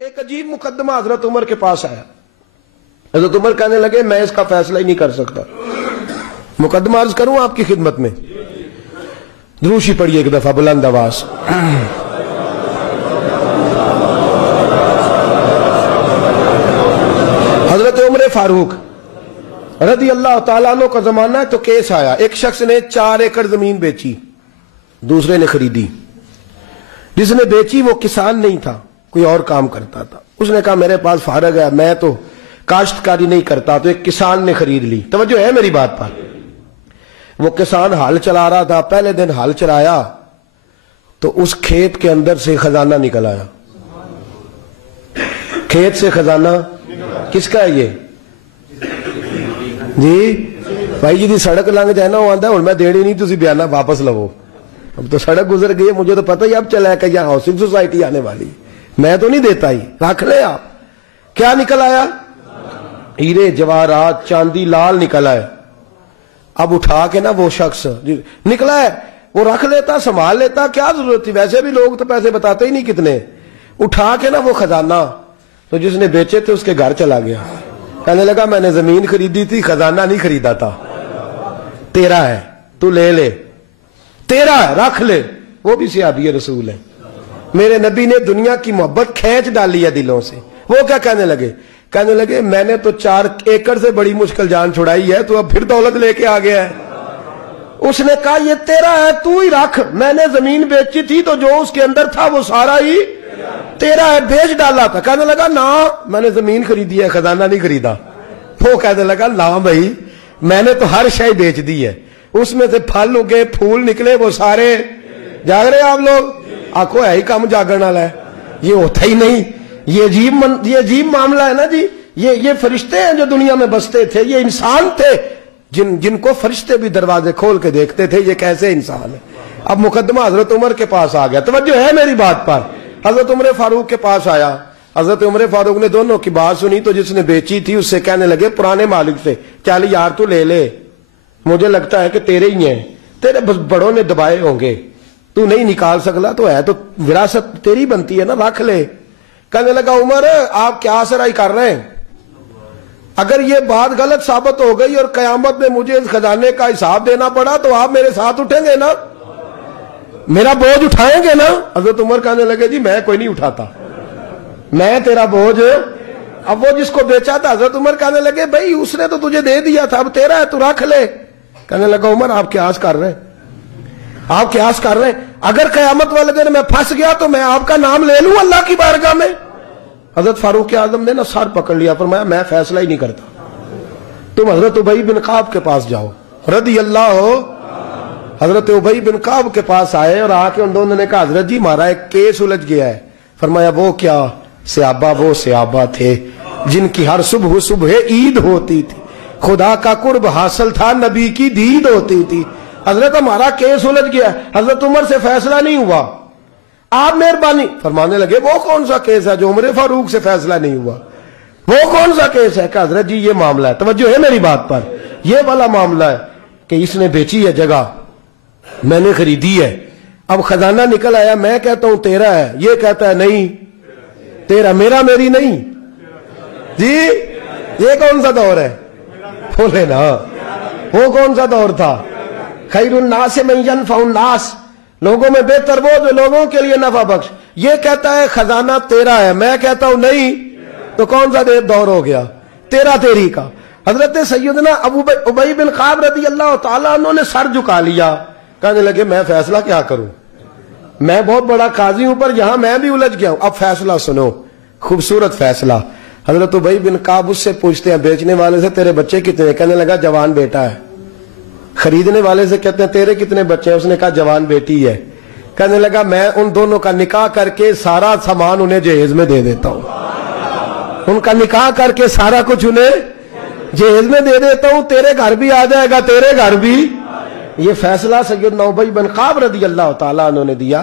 ایک عجیب مقدمہ حضرت عمر کے پاس آیا. حضرت عمر کہنے لگے میں اس کا فیصلہ ہی نہیں کر سکتا. مقدمہ عرض کروں آپ کی خدمت میں؟ دروشی پڑھیے ایک دفعہ بلند آواز. حضرت عمر فاروق رضی اللہ تعالیٰ عنہ کا زمانہ ہے تو کیس آیا. ایک شخص نے 4 ایکڑ زمین بیچی, دوسرے نے خریدی. جس نے بیچی وہ کسان نہیں تھا, کوئی اور کام کرتا تھا. اس نے کہا میرے پاس فارغ ہے, میں تو کاشتکاری نہیں کرتا, تو ایک کسان نے خرید لی. توجہ ہے میری بات پر؟ وہ کسان ہل چلا رہا تھا, پہلے دن ہل چلایا تو اس کھیت کے اندر سے خزانہ نکل آیا. کھیت سے خزانہ کس کا ہے یہ جی؟ بھائی جی سڑک لنگ جائے نا وہ آتا ہے اور میں دینی نہیں, تسی بیانہ واپس لو. اب تو سڑک گزر گئی, مجھے تو پتہ ہی اب چلا ہے کہ یہاں ہاؤسنگ سوسائٹی آنے والی, میں تو نہیں دیتا ہی, رکھ لے آپ. کیا نکل آیا؟ ہیرے جواہرات چاندی لال نکل آئے. اب اٹھا کے نا وہ شخص نکلا ہے وہ رکھ لیتا, سنبھال لیتا, کیا ضرورت تھی؟ ویسے بھی لوگ تو پیسے بتاتے ہی نہیں کتنے. اٹھا کے نا وہ خزانہ تو جس نے بیچے تھے اس کے گھر چلا گیا. کہنے لگا میں نے زمین خریدی تھی, خزانہ نہیں خریدا تھا, تیرا ہے, تو لے لے, تیرا ہے, رکھ لے. وہ بھی صحابی رسول ہے. میرے نبی نے دنیا کی محبت کھینچ ڈالی ہے دلوں سے. وہ کیا کہنے لگے؟ کہنے لگے میں نے تو 4 ایکڑ سے بڑی مشکل جان چھڑائی ہے, تو اب پھر دولت لے کے آ گیا ہے. اس نے کہا یہ تیرا ہے, تو ہی رکھ, میں نے زمین بیچی تھی تو جو اس کے اندر تھا وہ سارا ہی تیرا ہے, بیچ ڈالا تھا. کہنے لگا نا میں نے زمین خریدی ہے, خزانہ نہیں خریدا. وہ کہنے لگا نا بھائی میں نے تو ہر شے بیچ دی ہے, اس میں سے پھل اگے پھول نکلے وہ سارے. جاگ رہے آپ لوگ؟ آنکھوں ہے ہی کام جاگرن والا ہے, یہ ہوتا ہی نہیں. یہ عجیب معاملہ ہے نا جی. یہ فرشتے ہیں جو دنیا میں بستے تھے, یہ انسان تھے جن کو فرشتے بھی دروازے کھول کے دیکھتے تھے یہ کیسے انسان ہے. اب مقدمہ حضرت عمر کے پاس آ گیا. توجہ ہے میری بات پر؟ حضرت عمر فاروق کے پاس آیا. حضرت عمر فاروق نے دونوں کی بات سنی تو جس نے بیچی تھی اس سے کہنے لگے پرانے مالک سے, چل یار تو لے لے, مجھے لگتا ہے کہ تیرے ہی ہیں, تیرے بڑوں نے دبائے ہوں گے, تو نہیں نکال سکتا, تو ہے تو وراثت تیری بنتی ہے نا, رکھ لے. کہنے لگا عمر آپ کیا سرائی کر رہے ہیں؟ اگر یہ بات غلط ثابت ہو گئی اور قیامت میں مجھے اس خزانے کا حساب دینا پڑا تو آپ میرے ساتھ اٹھیں گے نا, میرا بوجھ اٹھائیں گے نا؟ حضرت عمر کہنے لگے جی میں کوئی نہیں اٹھاتا, میں تیرا بوجھ. اب وہ جس کو بیچا تھا حضرت عمر کہنے لگے بھائی اس نے تو تجھے دے دیا تھا, اب تیرا ہے تو رکھ لے. کہنے لگا عمر آپ قیاس کر رہے ہیں, آپ قیاس کر رہے ہیں, اگر قیامت والے دن میں پھنس گیا تو میں آپ کا نام لے لوں اللہ کی بارگاہ میں؟ حضرت فاروق اعظم نے نا سر پکڑ لیا, فرمایا میں فیصلہ ہی نہیں کرتا, تم حضرت ابی بن کعب کے پاس جاؤ رضی اللہ ہو. حضرت ابی بن کعب کے پاس آئے اور آ کے ان دونوں نے کہا حضرت جی ہمارا ایک کیس الجھ گیا ہے. فرمایا وہ کیا؟ صحابہ وہ صحابہ تھے جن کی ہر صبح عید ہوتی تھی, خدا کا قرب حاصل تھا, نبی کی دید ہوتی تھی. حضرت ہمارا کیس الجھ گیا, حضرت عمر سے فیصلہ نہیں ہوا, آپ مہربانی. فرمانے لگے وہ کون سا کیس ہے جو عمر فاروق سے فیصلہ نہیں ہوا؟ وہ کون سا کیس ہے؟ کہ حضرت جی یہ معاملہ ہے. توجہ ہے میری بات پر؟ یہ والا معاملہ ہے کہ اس نے بیچی ہے جگہ, میں نے خریدی ہے, اب خزانہ نکل آیا, میں کہتا ہوں تیرا ہے, یہ کہتا ہے نہیں تیرا, میرا میری نہیں. جی یہ کون سا دور ہے؟ بولے نا وہ کون سا دور تھا؟ خیر الناس من ینفع الناس, لوگوں میں بہتر وہ جو لوگوں کے لیے نفع بخش. یہ کہتا ہے خزانہ تیرا ہے, میں کہتا ہوں نہیں, تو کون سا دور ہو گیا تیرا تیری کا؟ حضرت سیدنا ابی بن کعب رضی اللہ تعالیٰ عنہ نے سر جھکا لیا. کہنے لگے میں فیصلہ کیا کروں, میں بہت بڑا قاضی ہوں پر یہاں میں بھی الجھ گیا ہوں. اب فیصلہ سنو, خوبصورت فیصلہ. حضرت ابی بن کعب اس سے پوچھتے ہیں بیچنے والے سے تیرے بچے کتنے؟ کہنے لگا جوان بیٹا ہے. خریدنے والے سے کہتے ہیں تیرے کتنے بچے ہیں؟ اس نے کہا جوان بیٹی ہے. کہنے لگا میں ان دونوں کا نکاح کر کے سارا سامان انہیں جہیز میں دے دیتا ہوں, ان کا نکاح کر کے سارا کچھ انہیں جہیز میں دے دیتا ہوں, تیرے گھر بھی آ جائے گا, تیرے گھر بھی. یہ فیصلہ سیدنا ابی بن کعب رضی اللہ تعالیٰ عنہ نے دیا.